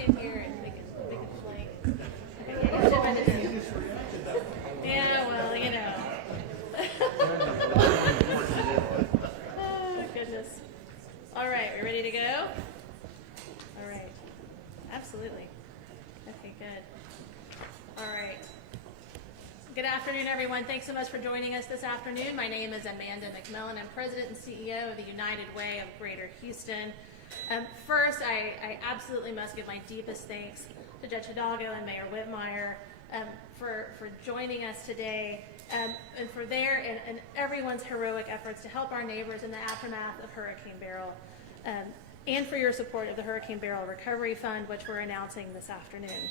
stand here and make it blank. Okay, yeah, show by the video. Yeah, well, you know. Oh, goodness. All right, we ready to go? All right. Absolutely. Okay, good. All right. Good afternoon, everyone. Thanks so much for joining us this afternoon. My name is Amanda McMillan. I'm President and CEO of the United Way of Greater Houston. First, I absolutely must give my deepest thanks to Judge Hidalgo and Mayor Whitmire for joining us today and for their and everyone's heroic efforts to help our neighbors in the aftermath of Hurricane Beryl, and for your support of the Hurricane Beryl Recovery Fund, which we're announcing this afternoon.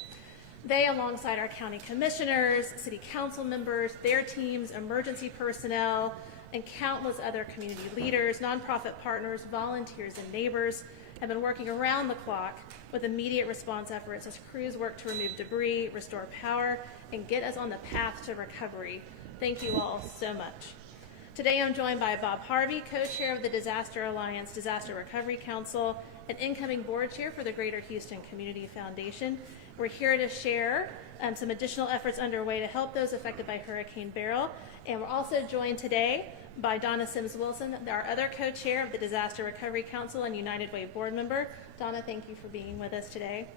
They, alongside our county commissioners, city council members, their teams, emergency personnel, and countless other community leaders, nonprofit partners, volunteers, and neighbors, have been working around the clock with immediate response efforts as crews work to remove debris, restore power, and get us on the path to recovery. Thank you all so much. Today I'm joined by Bob Harvey, co-chair of the Disaster Alliance Disaster Recovery Council and incoming board chair for the Greater Houston Community Foundation. We're here to share some additional efforts underway to help those affected by Hurricane Beryl. And we're also joined today by Donna Sims-Wilson, our other co-chair of the Disaster Recovery Council and United Way board member. Donna, thank you for being with us today.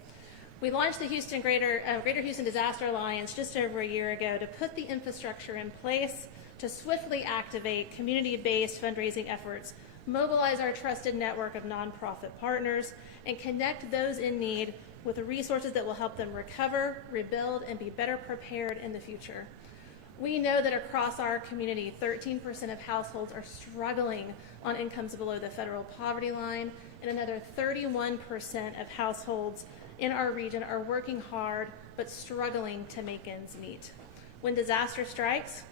We launched the Greater Houston Disaster Alliance just over a year ago to put the infrastructure in place to swiftly activate community-based fundraising efforts, mobilize our trusted network of nonprofit partners, and connect those in need with the resources that will help them recover, rebuild, and be better prepared in the future. We know that across our community, 13% of households are struggling on incomes below the federal poverty line, and another 31% of households in our region are working hard but struggling to make ends meet. When disaster strikes,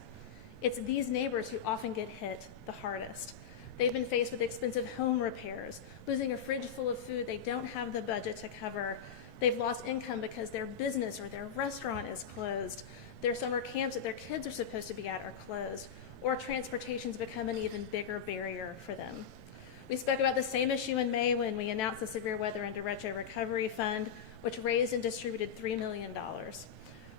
it's these neighbors who often get hit the hardest. They've been faced with expensive home repairs, losing a fridge full of food they don't have the budget to cover. They've lost income because their business or their restaurant is closed. Their summer camps that their kids are supposed to be at are closed, or transportation's become an even bigger barrier for them. We spoke about the same issue in May when we announced the Severe Weather and Derecho Recovery Fund, which raised and distributed $3 million.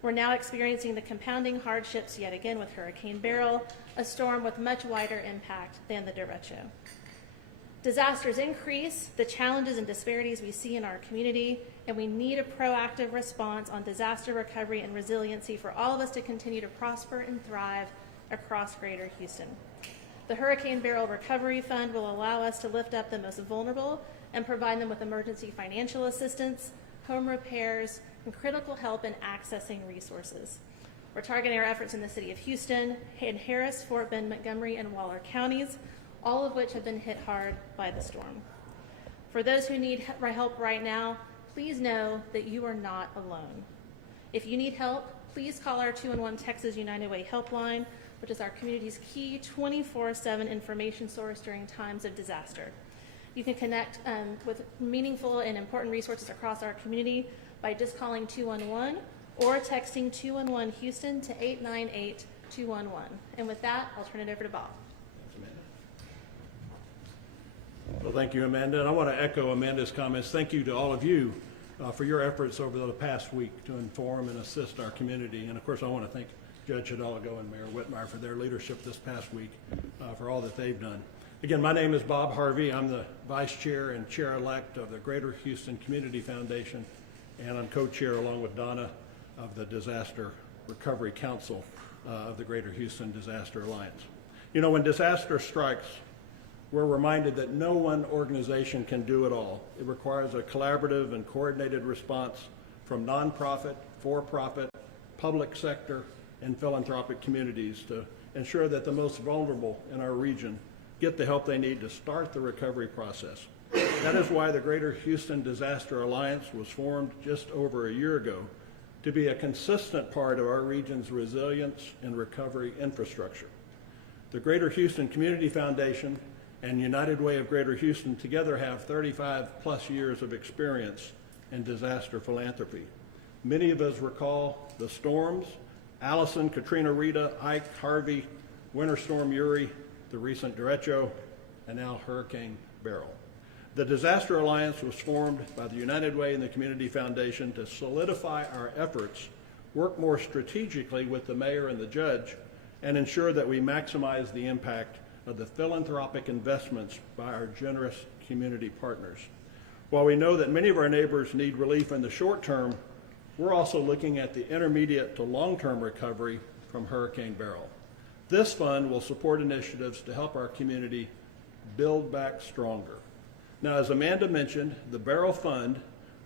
We're now experiencing the compounding hardships yet again with Hurricane Beryl, a storm with much wider impact than the derecho. Disasters increase the challenges and disparities we see in our community, and we need a proactive response on disaster recovery and resiliency for all of us to continue to prosper and thrive across Greater Houston. The Hurricane Beryl Recovery Fund will allow us to lift up the most vulnerable and provide them with emergency financial assistance, home repairs, and critical help in accessing resources. We're targeting our efforts in the city of Houston, in Harris, Fort Bend, Montgomery, and Waller counties, all of which have been hit hard by the storm. For those who need help right now, please know that you are not alone. If you need help, please call our 211 Texas United Way helpline, which is our community's key 24/7 information source during times of disaster. You can connect with meaningful and important resources across our community by just calling 211 or texting 211 Houston to 898-211. And with that, I'll turn it over to Bob. Well, thank you, Amanda. And I want to echo Amanda's comments. Thank you to all of you for your efforts over the past week to inform and assist our community. And of course, I want to thank Judge Hidalgo and Mayor Whitmire for their leadership this past week, for all that they've done. Again, my name is Bob Harvey. I'm the Vice Chair and Chair-elect of the Greater Houston Community Foundation, and I'm co-chair along with Donna of the Disaster Recovery Council of the Greater Houston Disaster Alliance. You know, when disaster strikes, we're reminded that no one organization can do it all. It requires a collaborative and coordinated response from nonprofit, for-profit, public sector, and philanthropic communities to ensure that the most vulnerable in our region get the help they need to start the recovery process. That is why the Greater Houston Disaster Alliance was formed just over a year ago to be a consistent part of our region's resilience and recovery infrastructure. The Greater Houston Community Foundation and United Way of Greater Houston together have 35 plus years of experience in disaster philanthropy. Many of us recall the storms, Allison, Katrina, Rita, Ike, Harvey, Winter Storm Uri, the recent derecho, and now Hurricane Beryl. The Disaster Alliance was formed by the United Way and the Community Foundation to solidify our efforts, work more strategically with the mayor and the judge, and ensure that we maximize the impact of the philanthropic investments by our generous community partners. While we know that many of our neighbors need relief in the short term, we're also looking at the intermediate to long-term recovery from Hurricane Beryl. This fund will support initiatives to help our community build back stronger. Now, as Amanda mentioned, the Beryl Fund,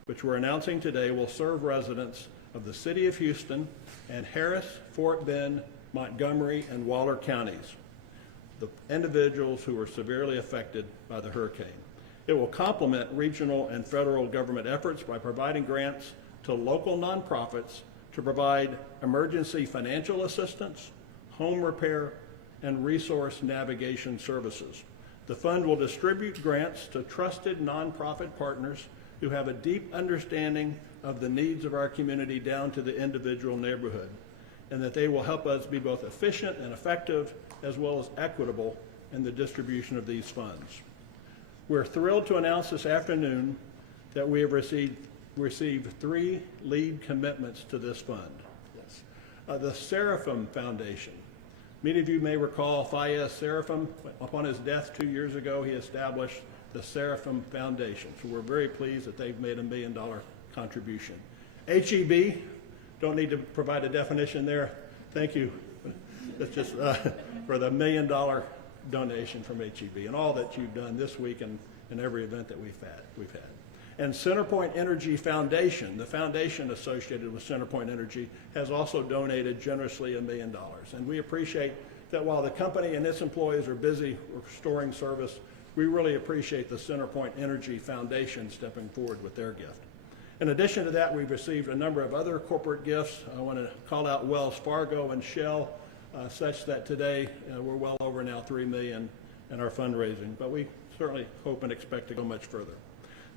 which we're announcing today, will serve residents of the City of Houston and Harris, Fort Bend, Montgomery, and Waller counties, the individuals who were severely affected by the hurricane. It will complement regional and federal government efforts by providing grants to local nonprofits to provide emergency financial assistance, home repair, and resource navigation services. The fund will distribute grants to trusted nonprofit partners who have a deep understanding of the needs of our community down to the individual neighborhood, and that they will help us be both efficient and effective as well as equitable in the distribution of these funds. We're thrilled to announce this afternoon that we have received 3 lead commitments to this fund. Yes. The Seraphim Foundation. Many of you may recall Fayez Seraphim. Upon his death 2 years ago, he established the Seraphim Foundation. So we're very pleased that they've made a $1 million contribution. HEB, don't need to provide a definition there. Thank you. That's just for the $1 million donation from HEB and all that you've done this week and every event that we've had. And CenterPoint Energy Foundation, the foundation associated with CenterPoint Energy, has also donated generously $1 million. And we appreciate that while the company and its employees are busy restoring service, we really appreciate the CenterPoint Energy Foundation stepping forward with their gift. In addition to that, we've received a number of other corporate gifts. I want to call out Wells Fargo and Shell, such that today we're well over now $3 million in our fundraising, but we certainly hope and expect to go much further.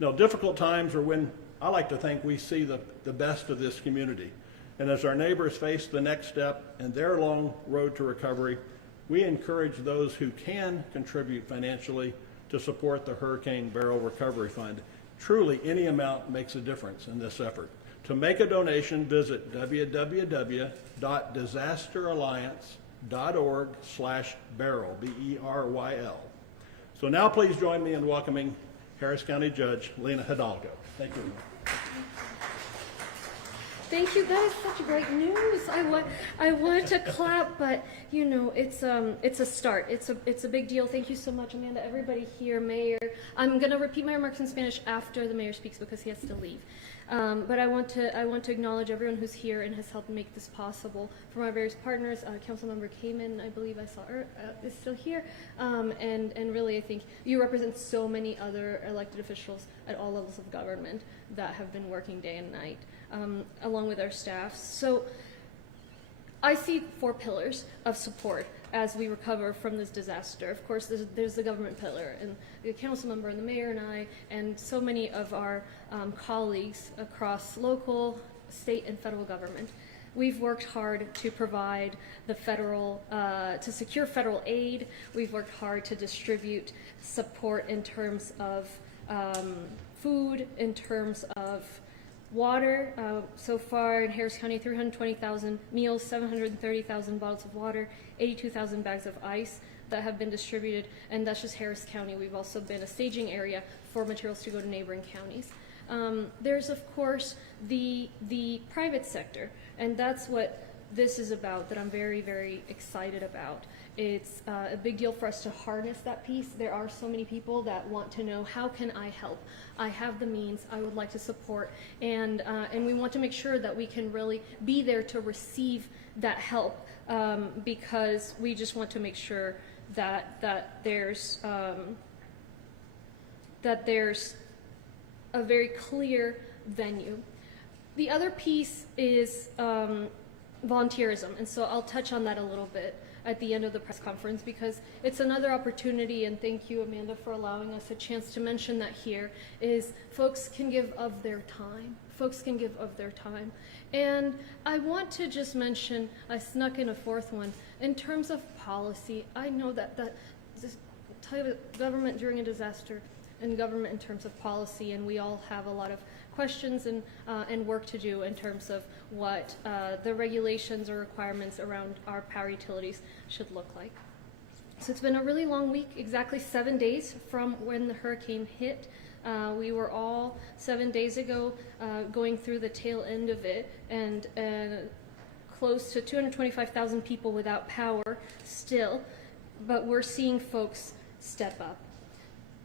Now, difficult times are when I like to think we see the best of this community. And as our neighbors face the next step in their long road to recovery, we encourage those who can contribute financially to support the Hurricane Beryl Recovery Fund. Truly, any amount makes a difference in this effort. To make a donation, visit www.disasteralliance.org/Beryl, B-E-R-Y-L. So now please join me in welcoming Harris County Judge Lina Hidalgo. Thank you. Thank you. That is such great news. I wanted to clap, but you know, it's a start. It's a big deal. Thank you so much, Amanda. Everybody here, Mayor. I'm gonna repeat my remarks in Spanish after the mayor speaks because he has to leave. But I want to acknowledge everyone who's here and has helped make this possible. From our various partners, Councilmember Kamen, I believe I saw is still here, and really I think you represent so many other elected officials at all levels of government that have been working day and night, along with our staff. So I see 4 pillars of support as we recover from this disaster. Of course, there's the government pillar, and the council member and the mayor and I, and so many of our colleagues across local, state, and federal government. We've worked hard to provide the federal, to secure federal aid. We've worked hard to distribute support in terms of food, in terms of water. So far in Harris County, 320,000 meals, 730,000 bottles of water, 82,000 bags of ice that have been distributed, and that's just Harris County. We've also been a staging area for materials to go to neighboring counties. There's of course the private sector, and that's what this is about, that I'm very, very excited about. It's a big deal for us to harness that piece. There are so many people that want to know, how can I help? I have the means, I would like to support, and we want to make sure that we can really be there to receive that help, because we just want to make sure that there's a very clear venue. The other piece is volunteerism, and so I'll touch on that a little bit at the end of the press conference, because it's another opportunity, and thank you, Amanda, for allowing us a chance to mention that here, is folks can give of their time. Folks can give of their time. And I want to just mention, I snuck in a 4th one, in terms of policy. I know that this type of government during a disaster, in government in terms of policy, and we all have a lot of questions and work to do in terms of what the regulations or requirements around our power utilities should look like. So it's been a really long week, exactly 7 days from when the hurricane hit. We were all 7 days ago going through the tail end of it, and close to 225,000 people without power still, but we're seeing folks step up.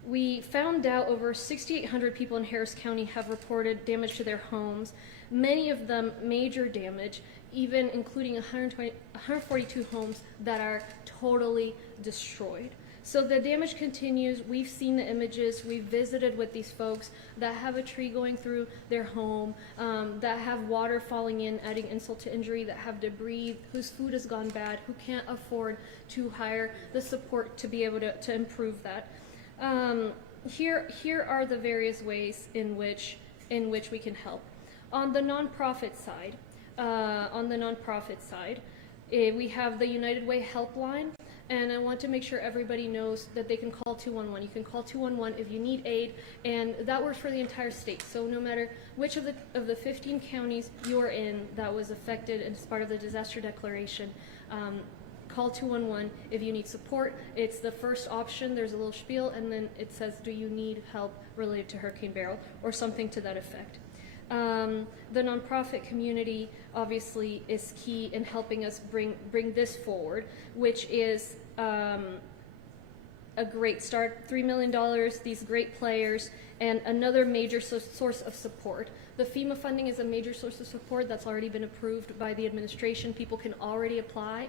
We found out over 6,800 people in Harris County have reported damage to their homes, many of them major damage, even including 142 homes that are totally destroyed. So the damage continues. We've seen the images. We've visited with these folks that have a tree going through their home, that have water falling in, adding insult to injury, that have debris, whose food has gone bad, who can't afford to hire the support to be able to improve that. Here are the various ways in which we can help. On the nonprofit side, we have the United Way helpline, and I want to make sure everybody knows that they can call 211. You can call 211 if you need aid, and that works for the entire state. So no matter which of the 15 counties you are in that was affected as part of the disaster declaration, call 211 if you need support. It's the first option. There's a little spiel, and then it says, do you need help related to Hurricane Beryl, or something to that effect. The nonprofit community obviously is key in helping us bring this forward, which is a great start. $3 million, these great players, and another major source of support. The FEMA funding is a major source of support that's already been approved by the administration. People can already apply,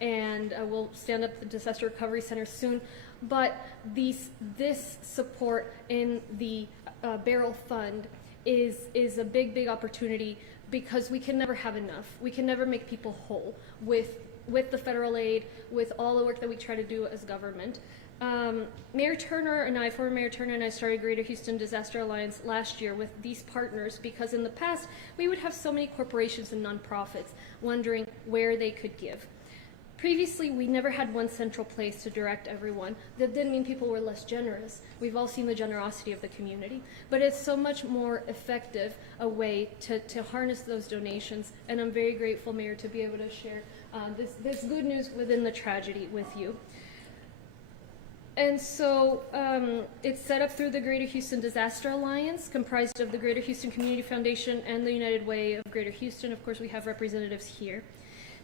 and we'll stand up the Disaster Recovery Center soon. But this support in the Beryl Fund is a big opportunity, because we can never have enough. We can never make people whole with the federal aid, with all the work that we try to do as government. Former Mayor Turner and I started Greater Houston Disaster Alliance last year with these partners, because in the past we would have so many corporations and nonprofits wondering where they could give. Previously, we never had one central place to direct everyone. That didn't mean people were less generous. We've all seen the generosity of the community. But it's so much more effective a way to harness those donations. And I'm very grateful, Mayor, to be able to share this good news within the tragedy with you. And so it's set up through the Greater Houston Disaster Alliance, comprised of the Greater Houston Community Foundation and the United Way of Greater Houston. Of course, we have representatives here.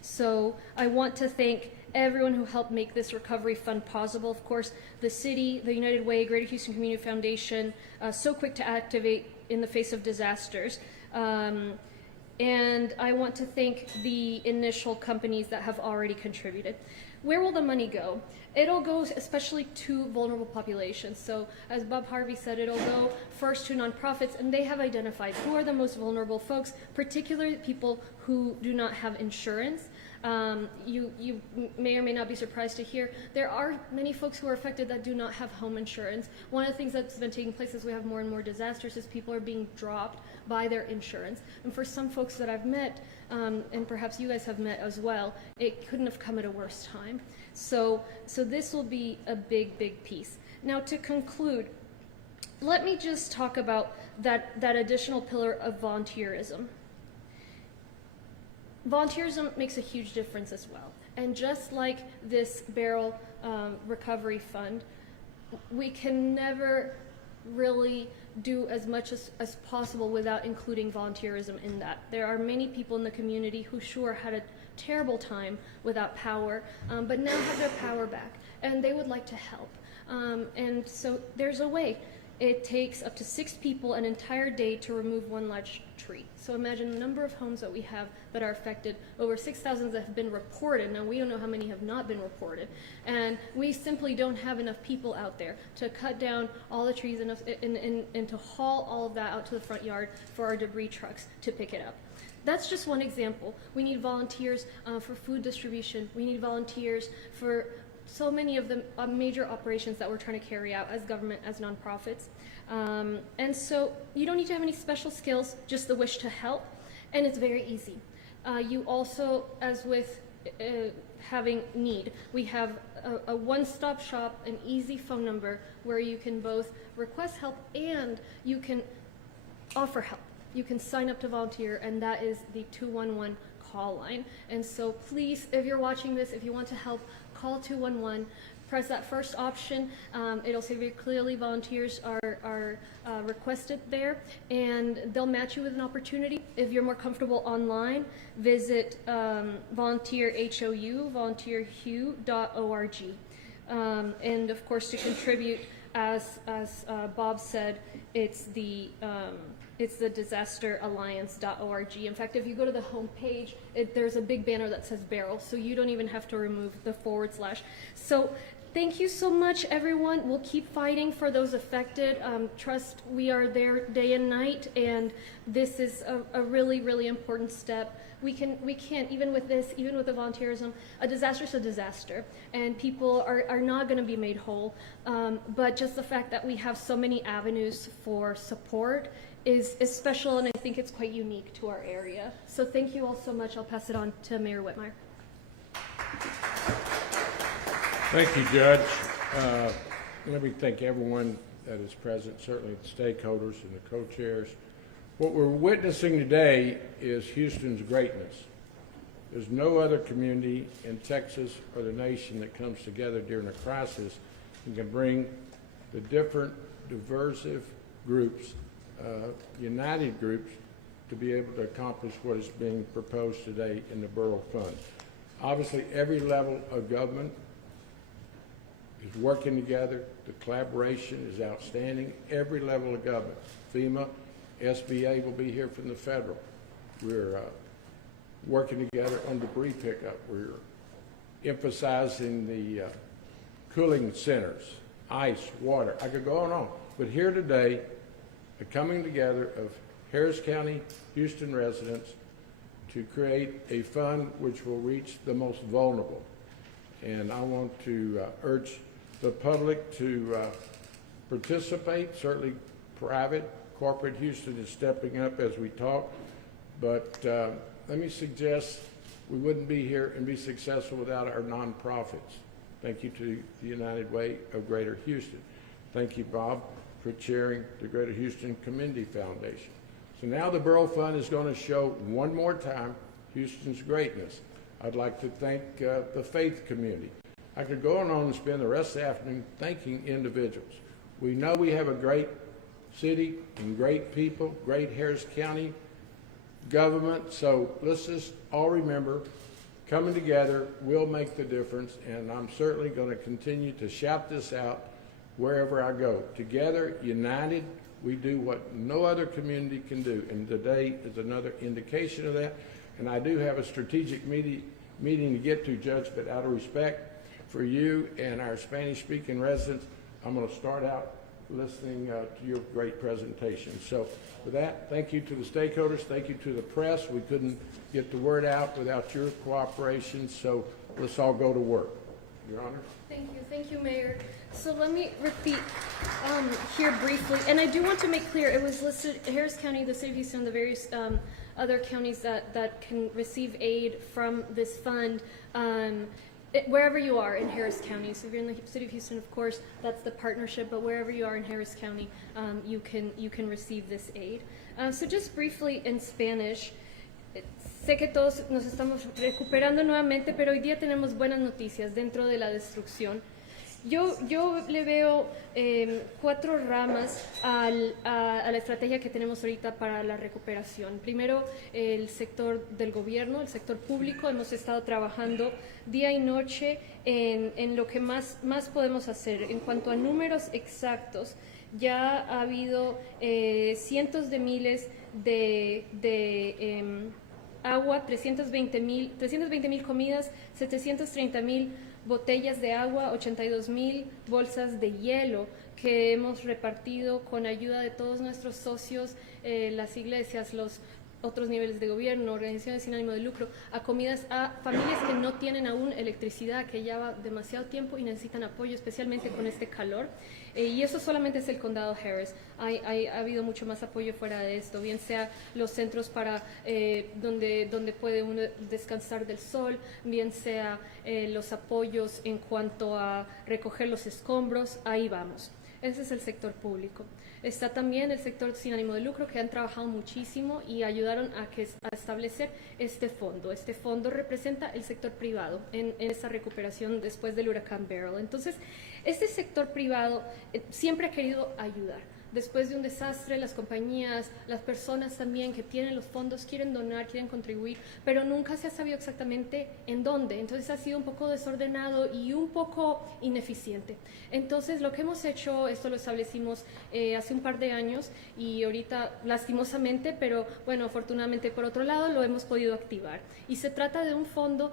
So I want to thank everyone who helped make this recovery fund possible. Of course, the city, the United Way, Greater Houston Community Foundation, so quick to activate in the face of disasters. And I want to thank the initial companies that have already contributed. Where will the money go? It'll go especially to vulnerable populations. So as Bob Harvey said, it'll go first to nonprofits, and they have identified who are the most vulnerable folks, particularly people who do not have insurance. You may or may not be surprised to hear there are many folks who are affected that do not have home insurance. One of the things that's been taking place as we have more and more disasters is people are being dropped by their insurance. And for some folks that I've met, and perhaps you guys have met as well, it couldn't have come at a worse time. So this will be a big piece. Now, to conclude, let me just talk about that additional pillar of volunteerism. Volunteerism makes a huge difference as well. And just like this Beryl Recovery Fund, we can never really do as much as possible without including volunteerism in that. There are many people in the community who sure had a terrible time without power, but now have their power back, and they would like to help. And so there's a way. It takes up to 6 people an entire day to remove one large tree. So imagine the number of homes that we have that are affected, over 6,000 that have been reported. Now we don't know how many have not been reported. And we simply don't have enough people out there to cut down all the trees and to haul all of that out to the front yard for our debris trucks to pick it up. That's just one example. We need volunteers for food distribution. We need volunteers for so many of the major operations that we're trying to carry out as government, as nonprofits. And so you don't need to have any special skills, just the wish to help, and it's very easy. You also, as with having need. We have a one-stop shop, an easy phone number where you can both request help and you can offer help. You can sign up to volunteer, and that is the 211 call line. And so please, if you're watching this, if you want to help, call 211. Press that first option. It'll say very clearly volunteers are requested there, and they'll match you with an opportunity. If you're more comfortable online, visit volunteerhou.org. And of course, to contribute, as Bob said, it's the disasteralliance.org. In fact, if you go to the home page, there's a big banner that says Beryl, so you don't even have to remove the /. So thank you so much, everyone. We'll keep fighting for those affected. Trust, we are there day and night, and this is a really, really important step. We can't, even with this, even with the volunteerism, a disaster is a disaster, and people are not going to be made whole. But just the fact that we have so many avenues for support is special, and I think it's quite unique to our area. So thank you all so much. I'll pass it on to Mayor Whitmire. Thank you, Judge. Let me thank everyone that is present, certainly the stakeholders and the co-chairs. What we're witnessing today is Houston's greatness. There's no other community in Texas or the nation that comes together during a crisis and can bring the different diversive groups, united groups, to be able to accomplish what is being proposed today in the Beryl Fund. Obviously, every level of government is working together. The collaboration is outstanding. Every level of government, FEMA, SBA will be here from the federal. We're working together on debris pickup. We're emphasizing the cooling centers, ice, water. I could go on and on. But here today, the coming together of Harris County, Houston residents to create a fund which will reach the most vulnerable. And I want to urge the public to participate. Certainly private, corporate Houston is stepping up as we talk. But let me suggest we wouldn't be here and be successful without our nonprofits. Thank you to the United Way of Greater Houston. Thank you, Bob, for chairing the Greater Houston Community Foundation. So now the Beryl Fund is going to show one more time Houston's greatness. I'd like to thank the faith community. I could go on and spend the rest of the afternoon thanking individuals. We know we have a great city and great people, great Harris County government, so let's just all remember, coming together will make the difference, and I'm certainly going to continue to shout this out wherever I go. Together, united, we do what no other community can do, and today is another indication of that. And I do have a strategic meeting to get to, Judge, but out of respect for you and our Spanish-speaking residents, I'm going to start out listening to your great presentation. So with that, thank you to the stakeholders, thank you to the press. We couldn't get the word out without your cooperation, so let's all go to work. Your Honor. Thank you, Mayor. So let me repeat here briefly, and I do want to make clear, it was listed, Harris County, the City of Houston, the various other counties that can receive aid from this fund, wherever you are in Harris County. So if you're in the City of Houston, of course, that's the partnership, but wherever you are in Harris County, you can receive this aid. So just briefly in Spanish, sé que todos nos estamos recuperando nuevamente, pero hoy día tenemos buenas noticias dentro de la destrucción. Yo le veo 4 ramas a la estrategia que tenemos ahorita para la recuperación. Primero, el sector del gobierno, el sector público. Hemos estado trabajando día y noche en lo que más podemos hacer. En cuanto a números exactos, ya ha habido cientos de miles de agua, 320,000 comidas, 730,000 botellas de agua, 82,000 bolsas de hielo que hemos repartido con ayuda de todos nuestros socios, las iglesias, los otros niveles de gobierno, organizaciones sin ánimo de lucro, a familias que no tienen aún electricidad, que ya va demasiado tiempo y necesitan apoyo, especialmente con este calor. Y eso solamente es el condado Harris. Ha habido mucho más apoyo fuera de esto, bien sea los centros para donde puede uno descansar del sol, bien sea los apoyos en cuanto a recoger los escombros, ahí vamos. Ese es el sector público. Está también el sector sin ánimo de lucro, que han trabajado muchísimo y ayudaron a establecer este fondo. Este fondo representa el sector privado en esa recuperación después del huracán Beryl. Entonces, este sector privado siempre ha querido ayudar. Después de un desastre, las compañías, las personas también que tienen los fondos quieren donar, quieren contribuir, pero nunca se ha sabido exactamente en dónde. Entonces ha sido un poco desordenado y un poco ineficiente. Entonces lo que hemos hecho, esto lo establecimos hace un par de años y ahorita lastimosamente, pero bueno, afortunadamente por otro lado lo hemos podido activar. Y se trata de un fondo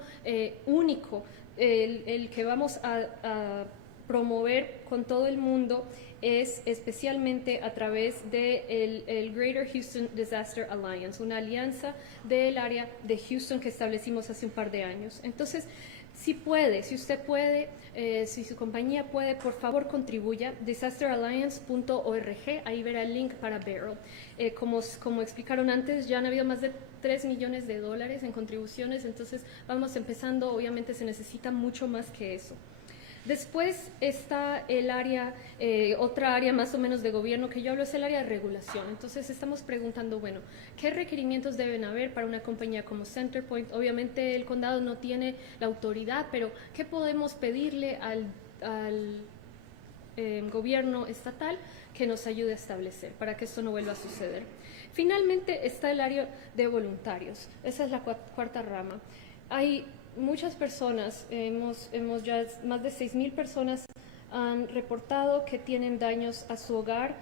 único, el que vamos a promover con todo el mundo es especialmente a través de el Greater Houston Disaster Alliance, una alianza del área de Houston que establecimos hace un par de años. Entonces, si usted puede, si su compañía puede, por favor contribuya, disasteralliance.org, ahí verá el link para Beryl. Como explicaron antes, ya han habido más de $3 millones en contribuciones, entonces vamos empezando, obviamente se necesita mucho más que eso. Después está el área, otra área más o menos de gobierno que yo hablo, es el área de regulación. Entonces estamos preguntando, bueno, ¿qué requerimientos deben haber para una compañía como Centerpoint? Obviamente el condado no tiene la autoridad, pero ¿qué podemos pedirle al gobierno estatal que nos ayude a establecer para que esto no vuelva a suceder? Finalmente está el área de voluntarios. Esa es la cuarta rama. Hay muchas personas, hemos ya más de 6,000 personas han reportado que tienen daños a su hogar,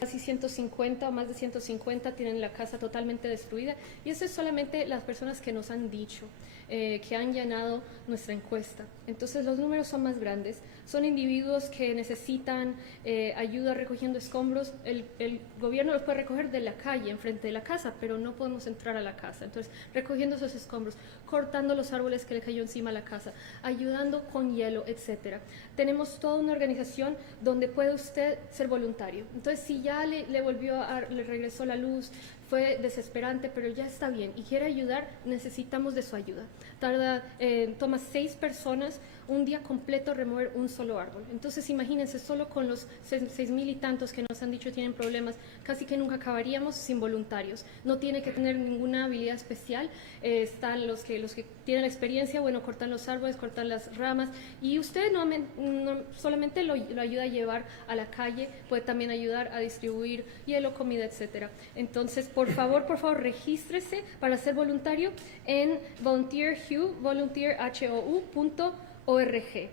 casi 150 o más de 150 tienen la casa totalmente destruida, y eso es solamente las personas que nos han dicho, que han llenado nuestra encuesta. Entonces los números son más grandes, son individuos que necesitan ayuda recogiendo escombros. El gobierno los puede recoger de la calle, enfrente de la casa, pero no podemos entrar a la casa. Entonces, recogiendo esos escombros, cortando los árboles que le cayó encima a la casa, ayudando con hielo, etcétera. Tenemos toda una organización donde puede usted ser voluntario. Entonces, si ya le regresó la luz, fue desesperante, pero ya está bien y quiere ayudar, necesitamos de su ayuda. Toma 6 personas un día completo remover un solo árbol. Entonces imagínense, solo con los 6,000 y tantos que nos han dicho tienen problemas, casi que nunca acabaríamos sin voluntarios. No tiene que tener ninguna habilidad especial. Están los que tienen la experiencia, bueno, cortan los árboles, cortan las ramas, y usted no solamente lo ayuda a llevar a la calle, puede también ayudar a distribuir hielo, comida, etcétera. Entonces, por favor, regístrese para ser voluntario en volunteerhou.org.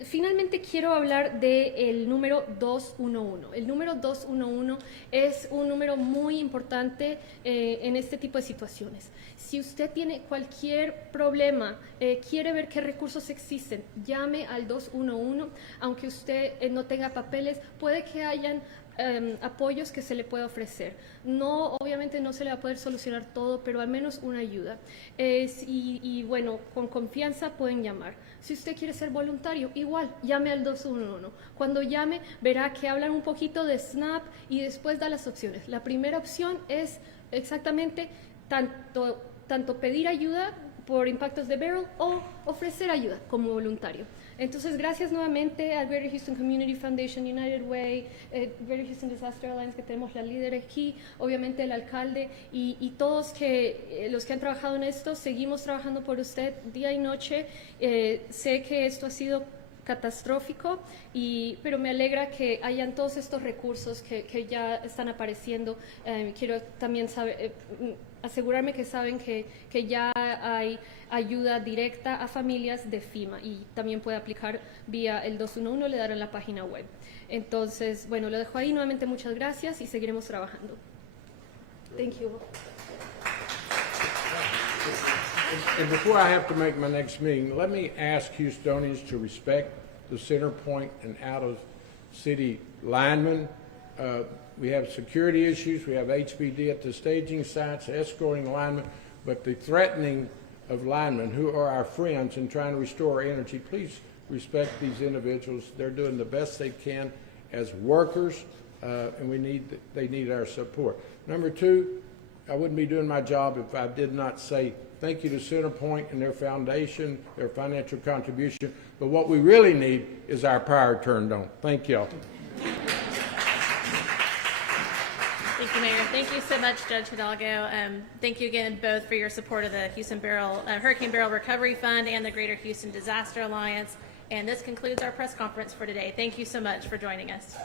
Finalmente quiero hablar del número 211. El número 211 es un número muy importante en este tipo de situaciones. Si usted tiene cualquier problema, quiere ver qué recursos existen, llame al 211. Aunque usted no tenga papeles, puede que hayan apoyos que se le pueda ofrecer. No, obviamente no se le va a poder solucionar todo, pero al menos una ayuda. Y bueno, con confianza pueden llamar. Si usted quiere ser voluntario, igual, llame al 211. Cuando llame, verá que hablan un poquito de SNAP y después da las opciones. La primera opción es exactamente tanto pedir ayuda por impactos de Beryl o ofrecer ayuda como voluntario. Entonces, gracias nuevamente al Greater Houston Community Foundation, United Way, Greater Houston Disaster Alliance, que tenemos la líder aquí, obviamente el alcalde y todos los que han trabajado en esto. Seguimos trabajando por usted día y noche. Sé que esto ha sido catastrófico, pero me alegra que hayan todos estos recursos que ya están apareciendo. Quiero también asegurarme que saben que ya hay ayuda directa a familias de FEMA, y también puede aplicar vía el 211, le darán la página web. Entonces, bueno, lo dejo ahí. Nuevamente, muchas gracias y seguiremos trabajando. Thank you. And before I have to make my next meeting, let me ask Houstonians to respect the center point and out-of-city linemen. We have security issues, we have HPD at the staging sites, escorting linemen, but the threatening of linemen who are our friends and trying to restore energy, please respect these individuals. They're doing the best they can as workers, and they need our support. Number two, I wouldn't be doing my job if I did not say thank you to Centerpoint and their foundation, their financial contribution. But what we really need is our power turned on. Thank y'all. Thank you, Mayor. Thank you so much, Judge Hidalgo. Thank you again both for your support of the Hurricane Beryl Recovery Fund and the Greater Houston Disaster Alliance. And this concludes our press conference for today. Thank you so much for joining us.